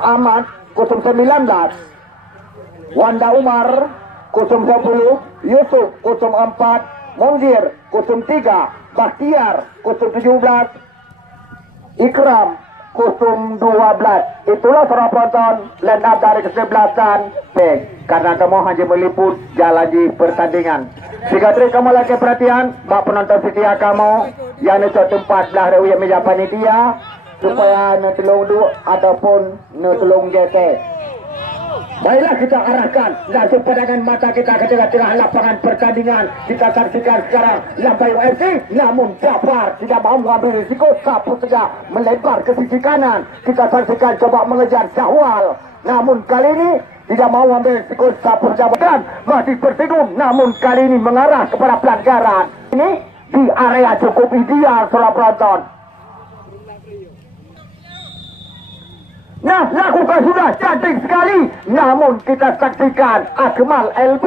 Ahmad 019, Wanda Umar 010, Yusuf 04, Munzir 03, Bakhtiar 017, Ikram 012. Itulah seorang penonton line up dari kesebelasan Pek. Karena kamu hanya meliput jalan di pertandingan. Jika kamu lagi perhatian, bak penonton setia kamu yang necok tempat belah rewi meja panitia supaya netulung du ataupun netulung jete. Baiklah kita arahkan langsung pandangan mata kita ke tengah-tengah lapangan pertandingan. Kita saksikan sekarang Lambai UFC, namun Jafar tidak mahu mengambil risiko, sapu saja melebar ke sisi kanan. Kita saksikan coba mengejar Syahwal, namun kali ini tidak mahu ambil risiko, sapu saja dan masih tersinggung, namun kali ini mengarah kepada pelanggaran. Ini di area cukup ideal seorang penonton. Nah, lakukan sudah cantik sekali. Namun kita saksikan Akmal LB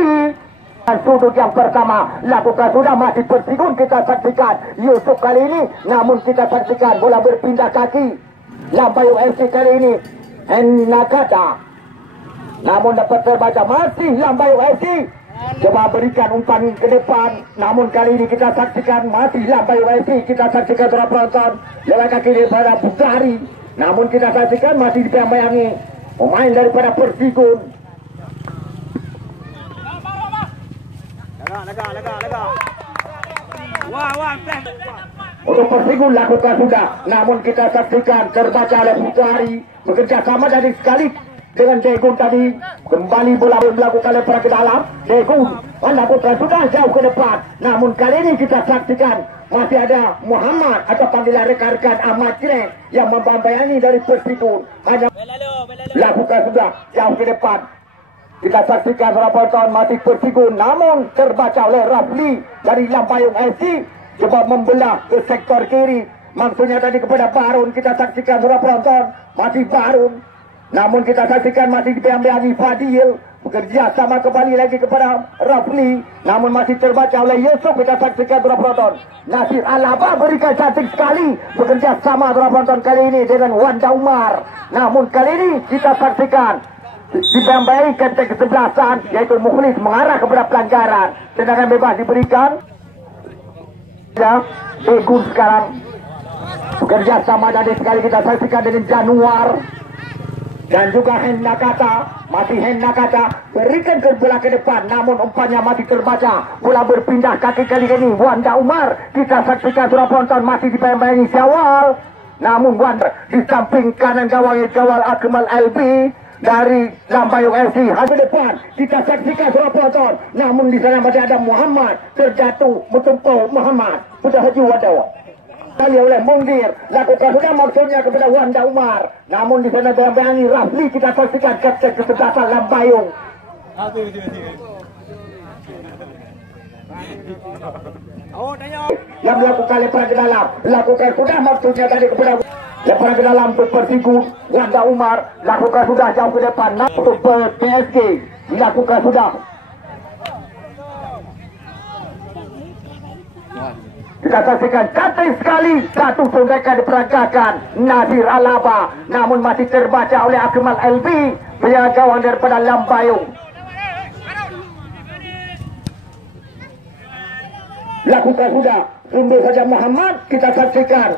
dan sudut yang pertama lakukan sudah masih tersinggung. Kita saksikan Yusuf kali ini, namun kita saksikan bola berpindah kaki. Lambai UFC kali ini Nakata, namun dapat terbaca masih Lambai UFC. Coba berikan umpan ke depan, namun kali ini kita saksikan masih Lambai UFC. Kita saksikan seorang penonton lewat kaki daripada Bukari. Namun kita saksikan masih dibayang-bayangi pemain daripada Persikun. Untuk Persikun lakukan sudah, namun kita saksikan terbaca oleh Bukari bekerja sama dari sekali dengan Degun tadi. Kembali bola melakukan lemparan ke dalam. Degun lakukan sudah jauh ke depan, namun kali ini kita saksikan masih ada Muhammad atau panggilan rekan-rekan Ahmad Cirek yang membayang-bayangi dari Persikun. Hanya lakukan sudah jauh ke depan. Kita saksikan seorang penonton masih Persikun, namun terbaca oleh Rafli dari Lambayung FC. Coba membelah ke sektor kiri, maksudnya tadi kepada Barun. Kita saksikan seorang penonton masih Barun, namun kita saksikan masih dibayang-bayangi Fadil. Bekerja sama kembali lagi kepada Rafli, namun masih terbaca oleh Yusuf. Kita saksikan seorang penonton Nasir Alaba berikan cantik sekali. Bekerja sama seorang penonton kali ini dengan Wanda Umar, namun kali ini kita saksikan dibayang-bayangi kenteng kesebelasan yaitu Mukhlis mengarah kepada pelanggaran. Tendangan bebas diberikan. Ya, Begun sekarang bekerja sama dari sekali kita saksikan dengan Januar dan juga Hen Nakata. Masih Hen Nakata berikan ke bola ke depan, namun umpannya masih terbaca. Bola berpindah kaki kali ini Wanda Umar. Kita saksikan seorang penonton masih dibayang-bayangi Syawal, namun Wanda di samping kanan gawang Akmal LB dari Lambayung FC. Hasil depan kita saksikan seorang penonton, namun di sana masih ada Muhammad terjatuh bertumpul. Muhammad sudah Haji Wadawa kali oleh Mundir, lakukan sudah maksudnya kepada Wanda Umar, namun di sana bayang-bayangi Rafli. Kita saksikan kapten kesebelasan Lambayung yang melakukan lemparan ke dalam. Lakukan sudah maksudnya tadi kepada lemparan ke dalam untuk Persikun. Wanda Umar lakukan sudah jauh ke depan untuk PSG. Dilakukan sudah. Kita saksikan cantik sekali satu sondekan diperagakan Nasir Alaba, namun masih terbaca oleh Akmal LB penjagaan daripada Lambayung. Lakukan sudah undur saja Muhammad. Kita saksikan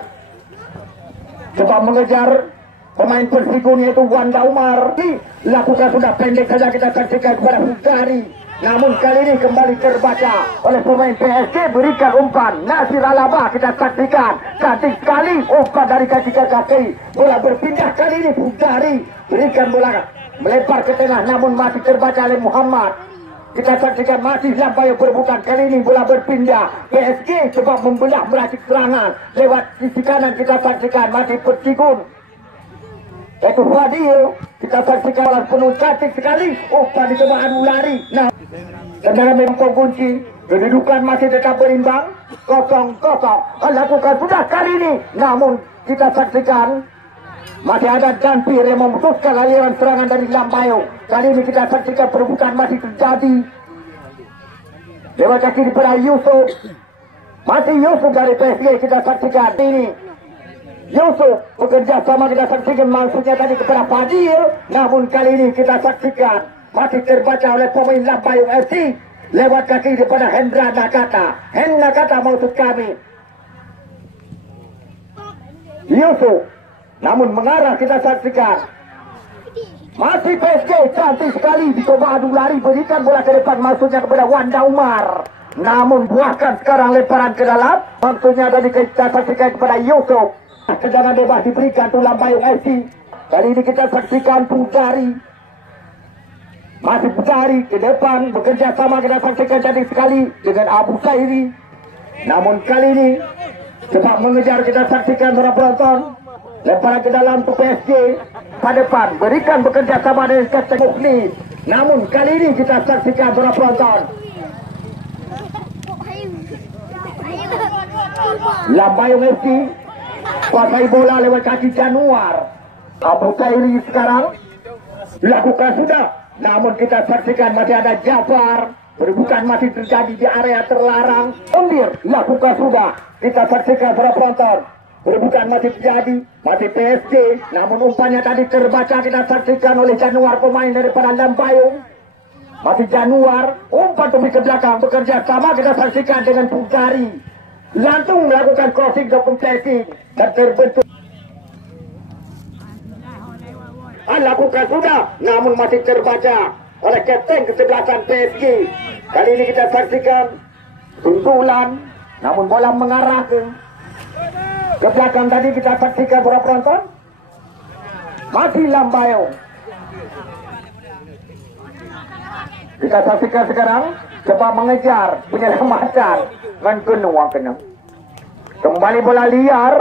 coba mengejar pemain Persikun yaitu Wanda Umar. Lakukan sudah pendek saja kita saksikan kepada Bukari, namun kali ini kembali terbaca oleh pemain PSG. Berikan umpan Nasir Alaba. Kita saksikan cantik sekali umpan dari kaki ke kaki. Bola berpindah kali ini Bukari berikan bola melempar ke tengah, namun masih terbaca oleh Muhammad. Kita saksikan masih Lambayung berebutan. Kali ini bola berpindah. PSG coba membelah meracik serangan lewat sisi kanan. Kita saksikan masih Persikun yaitu Fadil. Kita saksikan bola penuh cantik sekali. Umpan di tengah adu lari. Nah, tendangan memang kunci. Kedudukan masih tetap berimbang 0-0. Lakukan sudah kali ini, namun kita saksikan masih ada Danpir yang memutuskan aliran serangan dari Lambayung. Kali ini kita saksikan perebutan masih terjadi. Lewat kaki daripada Yusuf. Masih Yusuf dari PSG. Kita saksikan ini Yusuf bekerja sama, kita saksikan maksudnya tadi kepada Fadil. Namun kali ini kita saksikan masih terbaca oleh pemain Lambayung FC lewat kaki daripada Hendra Nakata. Hendra Nakata maksud kami. Yusuf namun mengarah, kita saksikan masih PSG cantik sekali dicoba adu lari, berikan bola ke depan maksudnya kepada Wanda Umar. Namun buahkan sekarang lemparan ke dalam, maksudnya tadi kita saksikan kepada Yusuf. Tendangan bebas diberikan tu Lambayung FC. Kali ini kita saksikan Pujari. Masih Pujari ke depan bekerja sama, kita saksikan cantik sekali dengan Abu Sairi. Namun kali ini sebab mengejar, kita saksikan para penonton. Lemparan ke dalam untuk PSG pada depan, berikan bekerja sama dengan Kapten Muklis. Namun kali ini kita saksikan para penonton. Lambayung FC kuasai bola lewat kaki Januar. Abu Sairi sekarang lakukan sudah. Namun kita saksikan masih ada Jafar. Perebutan masih terjadi di area terlarang. Umbir lakukan sudah. Kita saksikan para penonton. Perebutan masih terjadi, masih PSG. Namun umpannya tadi terbaca, kita saksikan oleh Januar, pemain daripada Lambayung. Masih Januar, umpan tumi ke belakang, bekerja sama, kita saksikan dengan Pujari. Langsung melakukan crossing ke passing dan terbentuk. Lakukan sudah, namun masih terbaca oleh kapten kesebelasan PSG. Kali ini kita saksikan sundulan, namun bola mengarah ke belakang. Tadi kita saksikan para penonton. Masih Lambayung. Kita saksikan sekarang coba mengejar penyelamatan dengan kenuang kena. Kembali bola liar.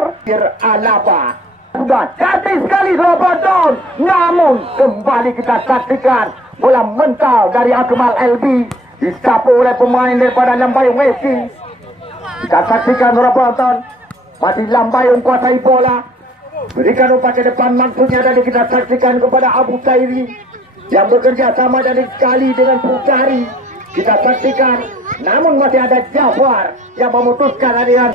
Alaba sudah cantik sekali para penonton. Namun kembali kita saksikan bola mental dari Akmal LB disapu oleh pemain daripada Lambayung FC. Kita saksikan para penonton. Masih Lambayung kuasai bola, berikan umpan ke depan, maksudnya tadi kita saksikan kepada Abu Sairi yang bekerja sama dari sekali dengan Pujari. Kita saksikan, namun masih ada Jafar yang memutuskan dengan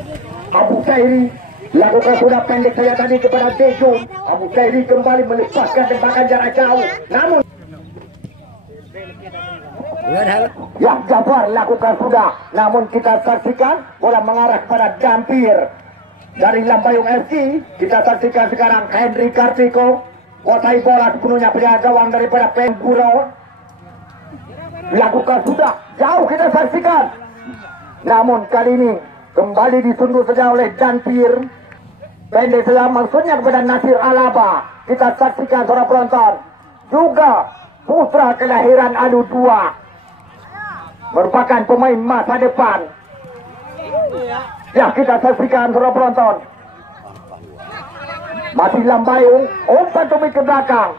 Abu Sairi. Lakukan sudah pendek saya tadi kepada Dejo. Abu Sairi kembali melepaskan tembakan jarak jauh, namun ya Jafar lakukan sudah, namun kita saksikan bola mengarah kepada Dampir dari Lambayung FC. Kita saksikan sekarang Henry Kartiko kuasai bola sepenuhnya, penjaga gawang daripada Pengguro. Lakukan sudah, jauh kita saksikan. Namun kali ini kembali disunduh saja oleh Dampir. Pendek saja maksudnya kepada Nasir Alaba. Kita saksikan seorang penonton. Juga putra kelahiran Anu 2, merupakan pemain masa depan. Ya, kita saksikan seorang penonton. Masih Lambayung, umpan tumi ke belakang.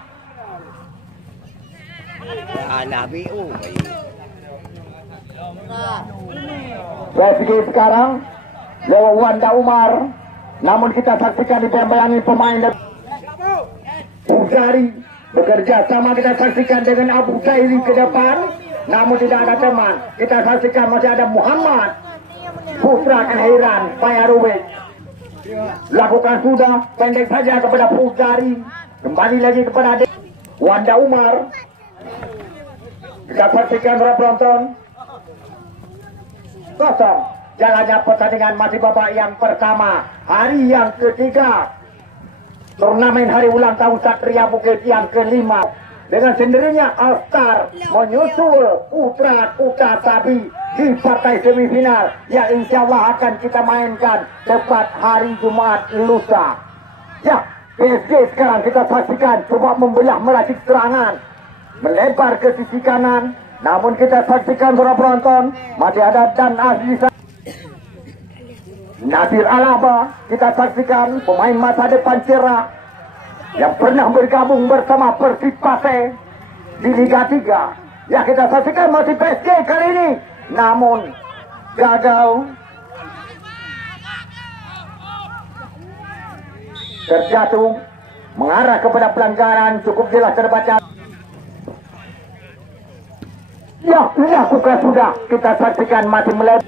PSG sekarang lewat Wanda Umar. Namun kita saksikan di bayangin pemain Pujari bekerja sama, kita saksikan dengan Abu Sairi ke depan. Namun tidak ada teman. Kita saksikan masih ada Muhammad, putra kelahiran Bayarowit. Lakukan sudah, pendek saja kepada Pujari. Kembali lagi kepada Wanda Umar. Kita saksikan para penonton. Kosong jalannya pertandingan, masih babak yang pertama, hari yang ketiga turnamen hari ulang tahun Satria Bukit yang kelima. Dengan sendirinya All-Star menyusul Putra Kuta Sabi di partai semifinal yang insya Allah akan kita mainkan tepat hari Jumat lusa. Ya, PSG sekarang kita saksikan coba membelah meracik serangan, melebar ke sisi kanan. Namun kita saksikan para penonton, masih ada Dan Azizah, Nasir Alaba. Kita saksikan pemain masa depan cerah yang pernah bergabung bersama Persib Pase di Liga 3. Ya, kita saksikan masih PSG kali ini, namun gagal. Terjatuh, mengarah kepada pelanggaran, cukup jelas terbaca. Ya, lakukan sudah, kita saksikan masih melebar.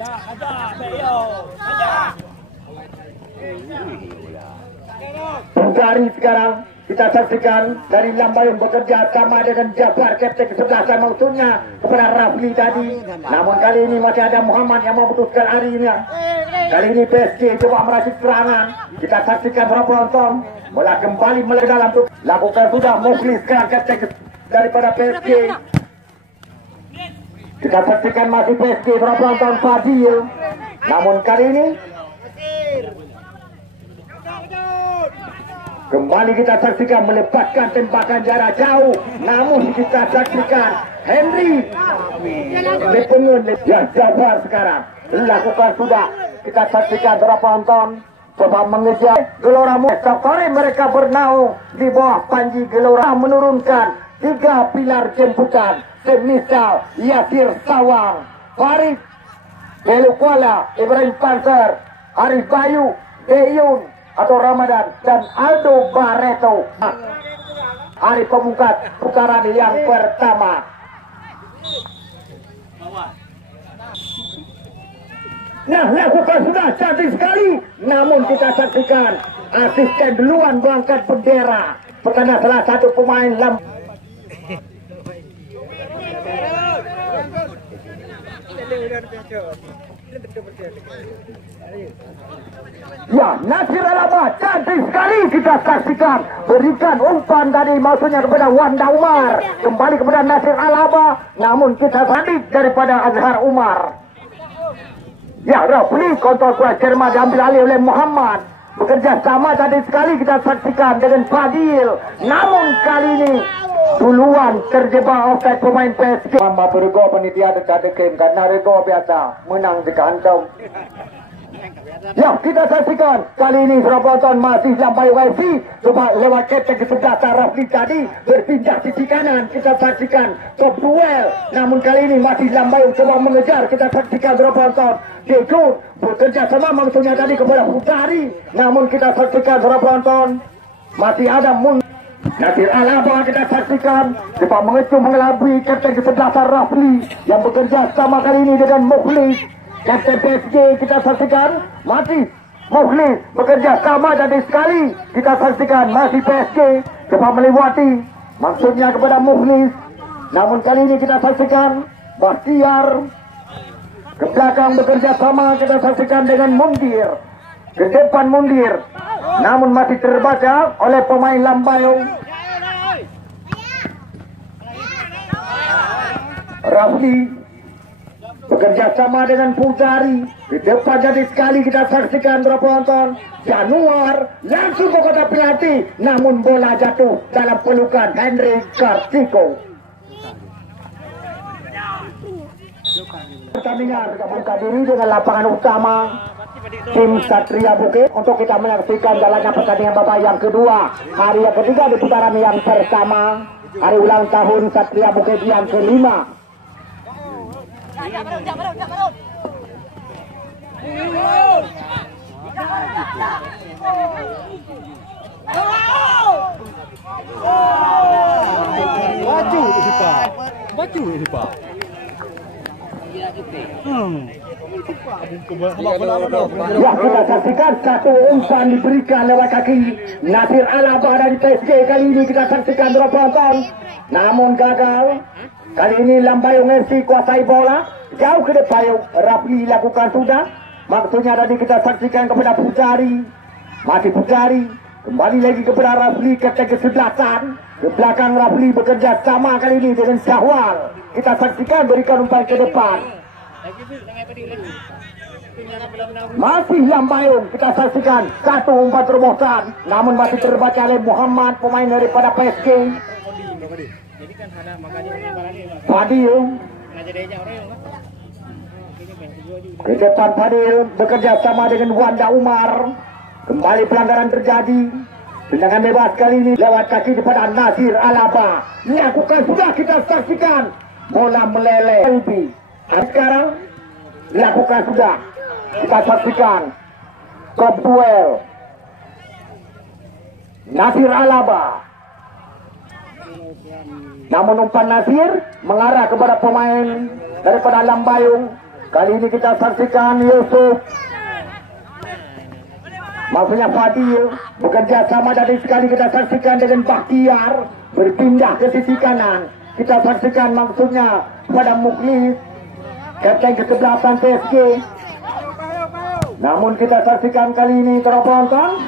Pujari sekarang kita saksikan dari Lambayung bekerja sama dengan Jafar kapten ke-11 maksudnya kepada Rafli tadi. Namun kali ini masih ada Muhammad yang memutuskan hari ini. Kali ini PSG coba meracik serangan. Kita saksikan para penonton bola kembali meledak dalam untuk lakukan sudah Muflis sekarang kapten daripada PSG. Kita saksikan masih PSG para penonton Fadil. Namun kali ini kembali kita saksikan melepaskan tembakan jarak jauh. Namun kita saksikan Henry Lepengun yang Jafar sekarang lakukan sudah. Kita saksikan berapa penonton coba mengejar Gelora Safari. Mereka bernaung di bawah panji Gelora menurunkan 3 pilar jemputan semisal Yasir Sawang, Farid Belukuala, Ibrahim Panser, Arif Bayu, Deyun atau Ramadan dan Aldo Barreto. Hari pemungkas putaran yang pertama. Nah, lakukan sudah cantik sekali. Namun kita saksikan asisten duluan berangkat bendera pertanda salah satu pemain Ya, Nasir Alaba cantik sekali kita saksikan berikan umpan tadi maksudnya kepada Wanda Umar, kembali kepada Nasir Alaba, namun kita balik daripada Azhar Umar. Ya, Rafli kontrol kuat cermat diambil alih oleh Muhammad, bekerja sama tadi sekali kita saksikan dengan Fadil, namun kali ini duluan terjebak offside pemain PSG. Mama berego panitia ada game karena rego biasa menang di kantong. Ya, kita saksikan kali ini penonton masih Lambayung FC coba lewat kapten ke-11 Rafli tadi berpindah sisi kanan. Kita saksikan top duel, namun kali ini masih Lambayung coba mengejar. Kita saksikan penonton Dekun bekerja sama maksudnya tadi kepada Putari, namun kita saksikan penonton masih ada Nasir Alaba. Kita saksikan coba mengecum mengelabui kapten ke-11 Rafli yang bekerja sama kali ini dengan Mukhlis. Kapten PSG kita saksikan masih Mukhlis bekerja sama tadi sekali. Kita saksikan masih PSG coba melewati maksudnya kepada Mukhlis, namun kali ini kita saksikan Bahtiar ke belakang bekerja sama. Kita saksikan dengan Mundir ke depan Mundir, namun masih terbaca oleh pemain Lambayung. Rafli bekerja sama dengan Pujari di depan jadi sekali. Kita saksikan berapa penonton Januar langsung ke kotak penalti, namun bola jatuh dalam pelukan Henry Kartiko. Pertandingan gabungkan diri dengan lapangan utama tim Satria Bukit untuk kita menyaksikan jalannya pertandingan babak yang kedua, hari yang ketiga di putaran yang pertama, hari ulang tahun Satria Bukit yang kelima. Baju ini Pak. Ya, kita saksikan satu umpan diberikan lewat kaki Nasir Alaba dari PSG. Kali ini kita saksikan berapa penonton, namun gagal. Kali ini Lambayung FC kuasai bola jauh ke depan. Rafli lakukan sudah, maksudnya tadi kita saksikan kepada Pujari, masih Pujari kembali lagi kepada Rafli kapten ke-11 ke belakang. Rafli bekerja sama kali ini dengan Syahwal. Kita saksikan berikan umpan ke depan. Masih Lambayung kita saksikan satu umpan terobosan, namun masih terbaca oleh Muhammad pemain daripada PSG. Fadil ke depan, Fadil bekerja sama dengan Wanda Umar. Kembali pelanggaran terjadi. Tendangan bebas kali ini lewat kaki daripada Nasir Alaba. Lakukan sudah kita saksikan bola meleleh. Sekarang dilakukan sudah kita saksikan top duel Nasir Alaba, namun umpan Nasir mengarah kepada pemain daripada Lambayung. Kali ini kita saksikan Yusuf maksudnya Fadil bekerja sama dari sekali kita saksikan dengan Bakhtiar berpindah ke sisi kanan. Kita saksikan maksudnya pada Mukhlis kapten kesebelasan PSG. Namun kita saksikan kali ini penonton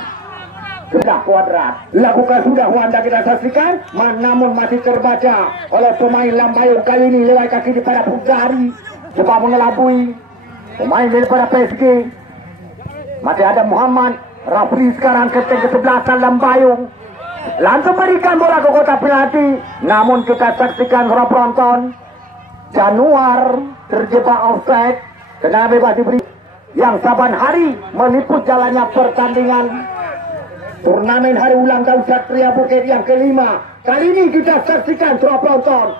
sudah kuadrat lakukan sudah Wanda kita saksikan, namun masih terbaca oleh pemain Lambayung kali ini lewat kaki daripada Pujari coba mengelabui pemain daripada PSG. Masih ada Muhammad Rafli sekarang kapten kesebelasan Lambayung langsung berikan bola ke kotak penalti, namun kita saksikan para penonton Januar terjebak offside kena bebas diberi yang saban hari meliput jalannya pertandingan turnamen hari ulang tahun Satria Bukit yang kelima. Kali ini kita saksikan para penonton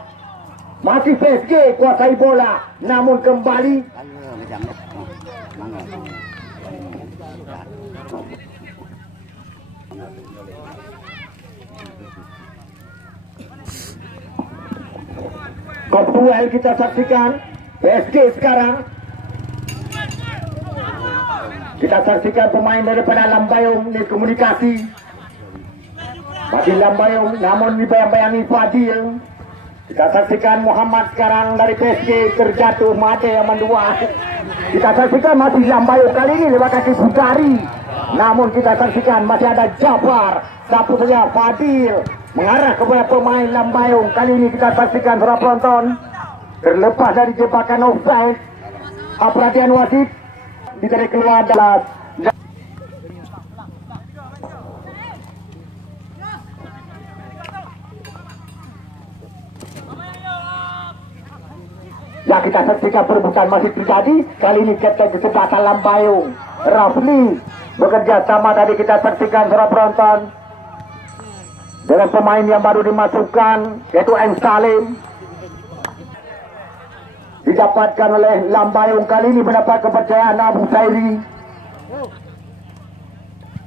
masih PSG kuasai bola, namun kembali Kopduel kita saksikan PSG sekarang. Kita saksikan pemain daripada Lambayung ini komunikasi masih Lambayung, namun dibayang-bayangi Fadil. Kita saksikan Muhammad sekarang dari PSG terjatuh mati yang mendua. Kita saksikan masih Lambayung kali ini lewat kaki Bujari, namun kita saksikan masih ada Jafar sapu saja Fadil mengarah kepada pemain Lambayung. Kali ini kita saksikan para penonton terlepas dari jebakan offside. Perhatian wasit ditarik keluar dalam ya kita saksikan perebutan masih terjadi. Kali ini kapten kesebelasan Lambayung Rafli bekerja sama tadi kita saksikan para penonton dengan pemain yang baru dimasukkan yaitu M. Salim didapatkan oleh Lambayung. Kali ini mendapat kepercayaan Abu Sairi.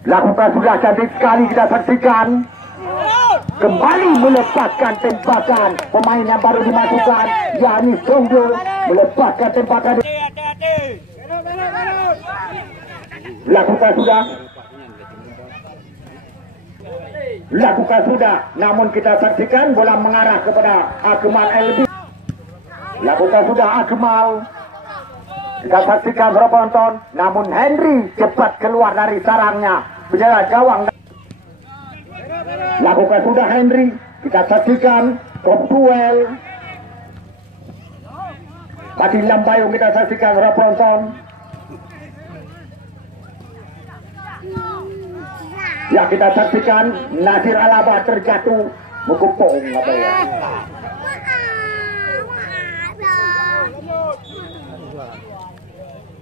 Lakukan sudah cantik sekali kita saksikan. Kembali melepaskan tembakan pemain yang baru dimasukkan yakni Songdo melepaskan tembakan. Lakukan sudah, namun kita saksikan bola mengarah kepada Akmal LB. Lakukan sudah Akmal. Kita saksikan para penonton, namun Henry cepat keluar dari sarangnya penjaga gawang. Lakukan sudah Henry. Kita saksikan Kopduel Pati Lambayung kita saksikan para penonton. Ya kita saksikan Nasir Alaba terjatuh mengkupung apa ya.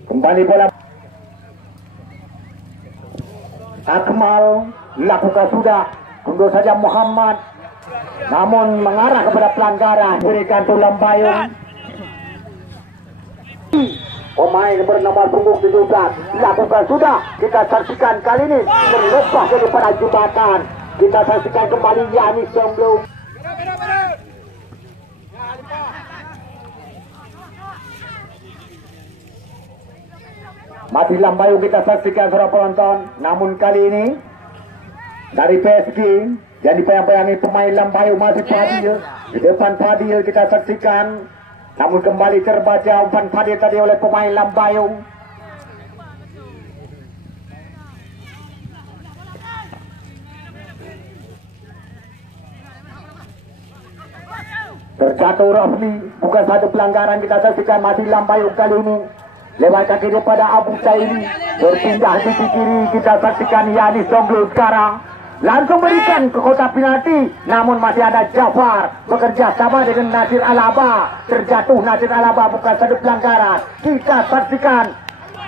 Kembali bola Akmal lakukan sudah tunggu saja Muhammad, namun mengarah kepada pelanggaran berikan tu Lambayung. Pemain bernama punggung 17 lakukan sudah kita saksikan kali ini terlepas daripada jembatan. Kita saksikan kembali Yani Somblung. Masih Lambayung kita saksikan para penonton, namun kali ini dari PSG yang dipayang-payangi pemain Lambayung masih Fadil. Di depan Fadil kita saksikan, namun kembali terbaca umpan Fadil tadi oleh pemain Lambayung. Terjatuh Rafli, bukan satu pelanggaran kita saksikan masih Lambayung kali ini. Lewat kaki daripada Abu Sairi berpindah di kiri kita saksikan Yani Songlo sekarang langsung berikan ke kotak penalti, namun masih ada Jafar bekerja sama dengan Nasir Alaba. Terjatuh Nasir Alaba, bukan satu pelanggaran. Kita saksikan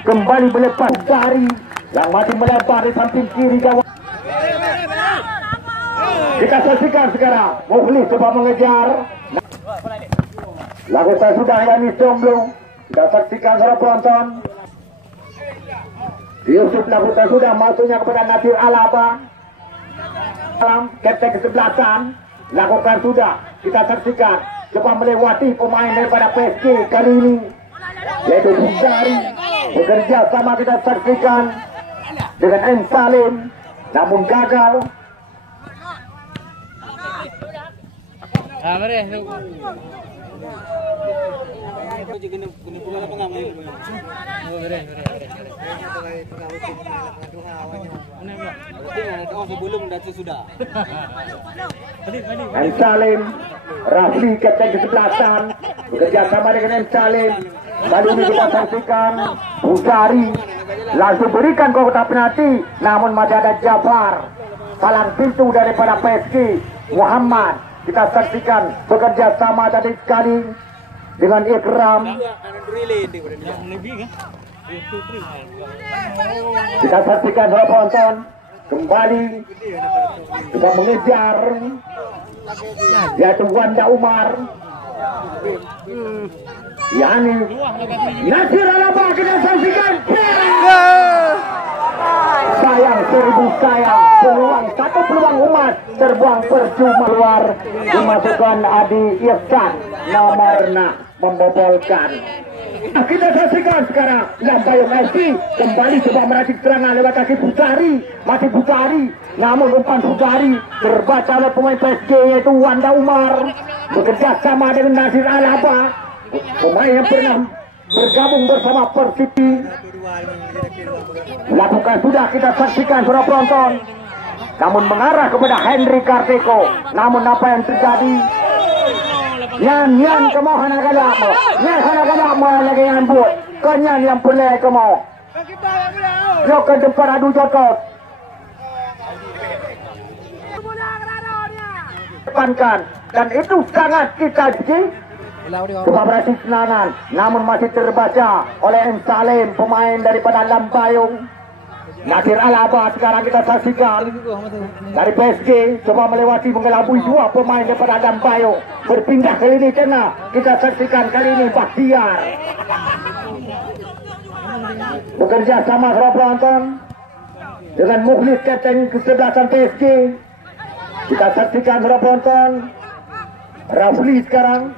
kembali melepas jari yang masih melebar di samping kiri gawang. Kita saksikan sekarang Mukhlis coba mengejar. Lakukan sudah Yani Songlo. Kita saksikan para penonton. Yusuf lakukan sudah masuknya kepada Nasir Alaba. Kapten kesebelasan lakukan sudah kita saksikan coba melewati pemain daripada PSG kali ini yaitu Bujari bekerja sama kita saksikan dengan M. Salim, namun gagal. M. Salim, Rafli kapten kesebelasan bekerja sama dengan M. Salim. Kali ini kita saksikan Busari langsung berikan kotak penalti, namun masih ada Jafar palang pintu daripada PSG. Muhammad kita saksikan bekerja sama tadi sekali dengan Ikram. Kita saksikan para penonton kembali kita mengejar yaitu Wanda Umar, Yani Nasir Alaba. Kita saksikan sayang, seribu sayang, satu peluang umat terbuang percuma, keluar dimasukkan Adi Irfan nomor 6 membobolkan. Kita saksikan sekarang Lambayong FC kembali coba meracik serangan lewat kaki Busari, masih Busari, namun umpan Busari terbaca oleh pemain PSG yaitu Wanda Umar bekerja sama dengan Nasir Alaba, pemain yang pernah bergabung bersama Persib. Lakukan sudah kita saksikan para penonton, namun mengarah kepada Henry Karteko. Namun apa yang terjadi? Yan kemau hanagala mo. Yan hanagala mo lagi yang buat. Kanyan yang pelai kemau. Yo ke depan adu jotot. Depankan dan itu sangat kita jiji. Coba berhasil senanan, namun masih terbaca oleh M. Salim, pemain daripada Lambayong. Nasir Alaba sekarang kita saksikan dari PSG coba melewati mengelabui dua pemain daripada Lambayong, berpindah kali ini tengah. Kita saksikan kali ini Bakhtiar bekerja sama para penonton dengan Mukhlis kapten kesebelasan PSG. Kita saksikan para penonton Rafli sekarang,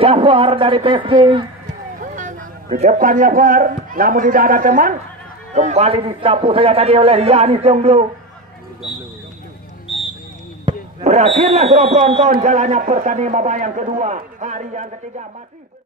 Jafar dari PSG di depan Jafar, namun tidak ada teman. Kembali disapu saja tadi oleh Yani Jonglo. Berakhirlah para penonton jalannya pertandingan babak yang kedua, hari yang ketiga masih